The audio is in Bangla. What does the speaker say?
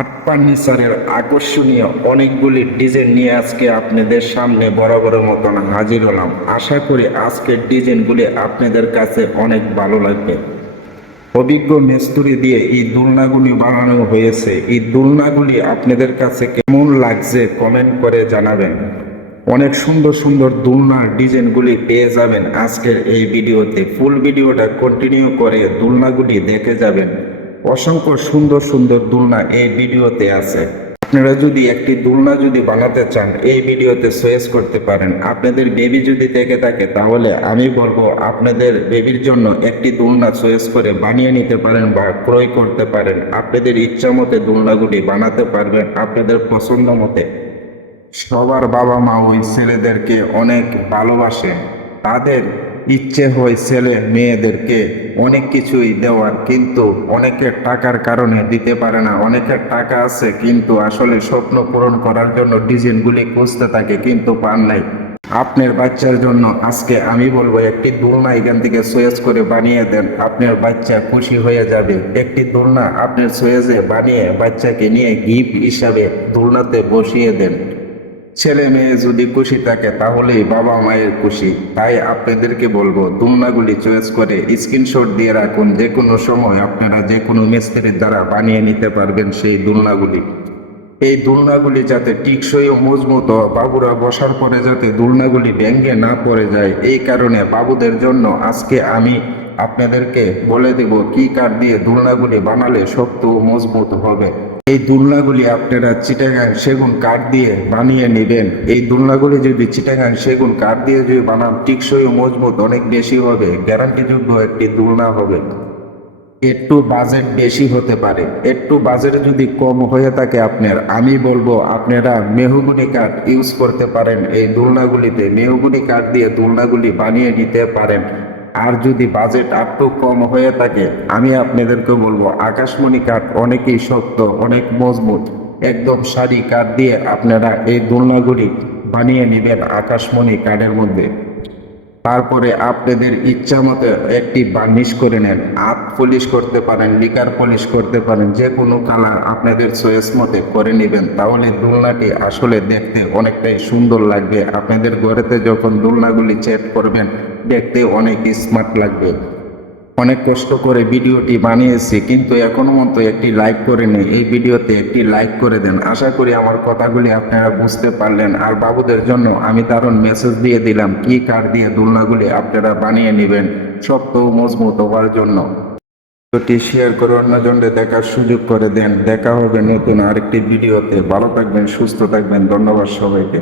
আট ফার্নিচারের আকর্ষণীয় অনেকগুলি ডিজাইন নিয়ে আজকে আপনাদের সামনে বরাবরের মতন হাজির হলাম। আশা করি আজকের ডিজাইনগুলি আপনাদের কাছে অনেক ভালো লাগবে। অভিজ্ঞ মিস্ত্রি দিয়ে এই দোলনাগুলি বানানো হয়েছে। এই দোলনাগুলি আপনাদের কাছে কেমন লাগছে কমেন্ট করে জানাবেন। অনেক সুন্দর সুন্দর দোলনার ডিজাইনগুলি পেয়ে যাবেন আজকের এই ভিডিওতে। ফুল ভিডিওটা কন্টিনিউ করে দোলনাগুলি দেখে যাবেন। অসংখ্য সুন্দর সুন্দর দোলনা এই ভিডিওতে আছে। আপনারা যদি একটি দোলনা যদি বানাতে চান, এই ভিডিওতে চয়েস করতে পারেন। আপনাদের বেবি যদি থেকে থাকে, তাহলে আমি বলব আপনাদের বেবির জন্য একটি দোলনা চয়েস করে বানিয়ে নিতে পারেন বা ক্রয় করতে পারেন। আপনাদের ইচ্ছা মতে দোলনাগুলি বানাতে পারবেন। আপনাদের পছন্দ মতে সবার বাবা মা ওই ছেলেদেরকে অনেক ভালোবাসে। তাদের ইচ্ছে হয় ছেলে মেয়েদেরকে অনেক কিছুই দেওয়ার, কিন্তু অনেকের টাকার কারণে দিতে পারে না। অনেকের টাকা আছে, কিন্তু আসলে স্বপ্ন পূরণ করার জন্য ডিজাইনগুলি খুঁজতে থাকে, কিন্তু পান নাই। আপনার বাচ্চার জন্য আজকে আমি বলব, একটি দোলনা এখান থেকে সয়েজ করে বানিয়ে দেন, আপনার বাচ্চা খুশি হয়ে যাবে। একটি দোলনা আপনার সয়েজে বানিয়ে বাচ্চাকে নিয়ে গিফট হিসাবে দোলনাতে বসিয়ে দেন। ছেলে মেয়ে যদি খুশি থাকে, তাহলেই বাবা মায়ের খুশি। তাই আপনাদেরকে বলব দোলনাগুলি চয়েস করে স্ক্রিনশট দিয়ে রাখুন। যে কোনো সময় আপনারা যে কোনো মিস্ত্রির দ্বারা বানিয়ে নিতে পারবেন সেই দোলনাগুলি। এই দোলনাগুলি যাতে টিকসই ও মজবুত, বাবুরা বসার পরে যাতে দোলনাগুলি ভেঙ্গে না পড়ে যায়, এই কারণে বাবুদের জন্য আজকে আমি আপনাদেরকে বলে দেব কি কাঠ দিয়ে দোলনাগুলি বানালে শক্ত ও মজবুত হবে। এই দোলনাগুলি আপনারা চিটাগাং সেগুন কাঠ দিয়ে বানিয়ে নেবেন। এই দোলনাগুলি যদি চিটাগাং সেগুন কাঠ দিয়ে যদি বানান, টিকসই ও মজবুত, অনেক বেশি হবে, গ্যারান্টিযোগ্য একটি দোলনা হবে। একটু বাজেট বেশি হতে পারে। একটু বাজেট যদি কম হয়ে থাকে আপনার, আমি বলব আপনারা মেহগুনি কাঠ ইউজ করতে পারেন। এই দোলনাগুলিতে মেহগুনি কাঠ দিয়ে দোলনাগুলি বানিয়ে নিতে পারেন। আর যদি বাজেট একটু কম হয়ে থাকে, আমি আপনাদেরকে বলব, আকাশমণি কাঠ অনেকেই শক্ত, অনেক মজবুত। একদম সারি কাঠ দিয়ে আপনারা এই দোলনাগুলি বানিয়ে নেবেন আকাশমণি কাঠের মধ্যে। তারপরে আপনাদের ইচ্ছা মতো একটি বার্নিশ করে নেন। আপ পলিশ করতে পারেন, লিকার পলিশ করতে পারেন, যে কোনো কালার আপনাদের চয়েস মতে করে নেবেন, তাহলে দোলনাটি আসলে দেখতে অনেকটাই সুন্দর লাগবে। আপনাদের ঘরেতে যখন দোলনাগুলি চেট করবেন, দেখতে অনেক স্মার্ট লাগবে। অনেক কষ্ট করে ভিডিওটি বানিয়েছি, কিন্তু এখনও মতো একটি লাইক করেনি। এই ভিডিওতে একটি লাইক করে দেন। আশা করি আমার কথাগুলি আপনারা বুঝতে পারলেন। আর বাবুদের জন্য আমি দারুণ মেসেজ দিয়ে দিলাম, কি কার্ড দিয়ে দোলনাগুলি আপনারা বানিয়ে নেবেন, শক্ত মজবুত হওয়ার জন্য। ভিডিওটি শেয়ার করে অন্যজনকে দেখার সুযোগ করে দেন। দেখা হবে নতুন আরেকটি ভিডিওতে। ভালো থাকবেন, সুস্থ থাকবেন। ধন্যবাদ সবাইকে।